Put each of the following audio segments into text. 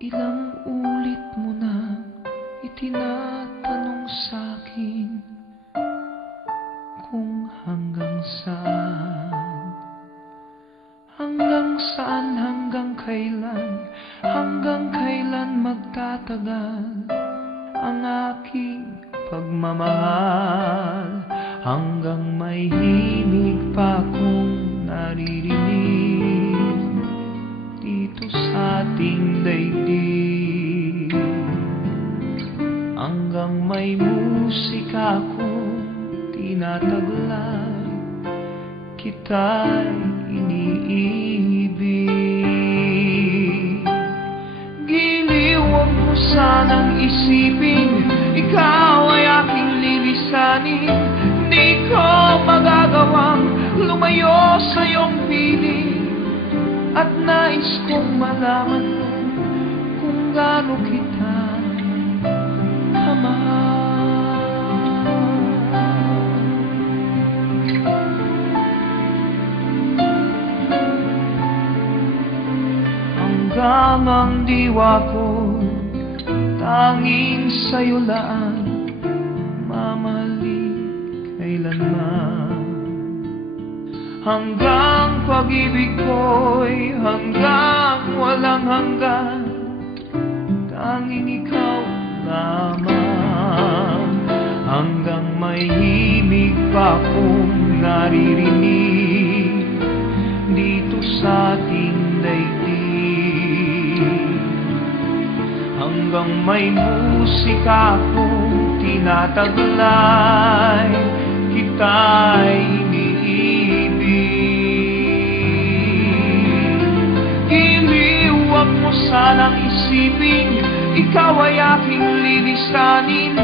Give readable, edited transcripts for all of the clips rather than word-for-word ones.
Ilang ulit mo na itinatanong sa'kin kung hanggang saan, hanggang kailan magtatagal ang aking pagmamahal, hanggang may himig pa akong naririnig dito sa ating daigdig, hanggang may musika akong tinataglay, kita'y iniibig. Giliw, huwag mo sanang isipin ikaw ay aking lilisanin. Di ko magagawang lumayo sa iyong piling, at nais kong malaman mo kung gaano kita kamahal. Hanggang ang diwa ko tanging sa'yo laan, mamahalin kailanman. Hanggang pag-ibig ko'y hanggang walang hanggan, tanging ikaw lamang. Hanggang may himig pa akong naririnig dito sa ating daigdig, hanggang may musika akong tinataglay, kita'y iniibig. Giliw, huwag mo sanang isipin ikaw ay aking lilisanin.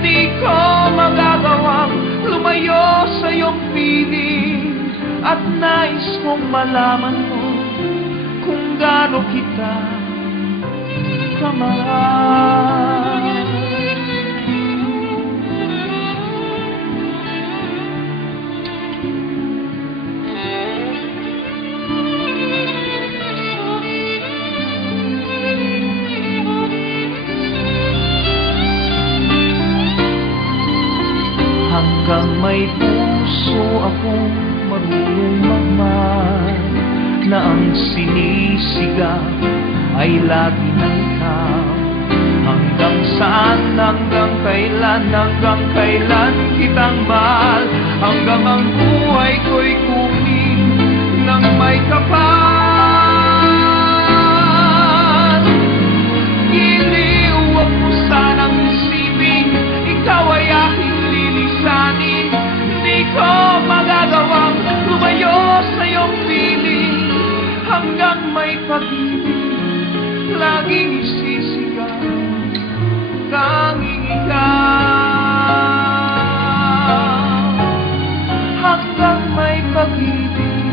Di ko magagawang lumayo sa iyong piling, at nais kong malaman mo kung gaano kita kamahal. Hanggang may puso akong marunong magmahal, na ang sinisigaw ay lagi ng ikaw. Hanggang saan, hanggang kailan kitang mahal, hanggang ang buhay ko'y kunin ng may kapal. Giliw, huwag mo sanang isipin ikaw ay aking lilisanin. Di ko magagawang lumayo sa iyong piling, hanggang may pag-ibig laging isisigaw, tanging ikaw. Hanggang may pag-ibig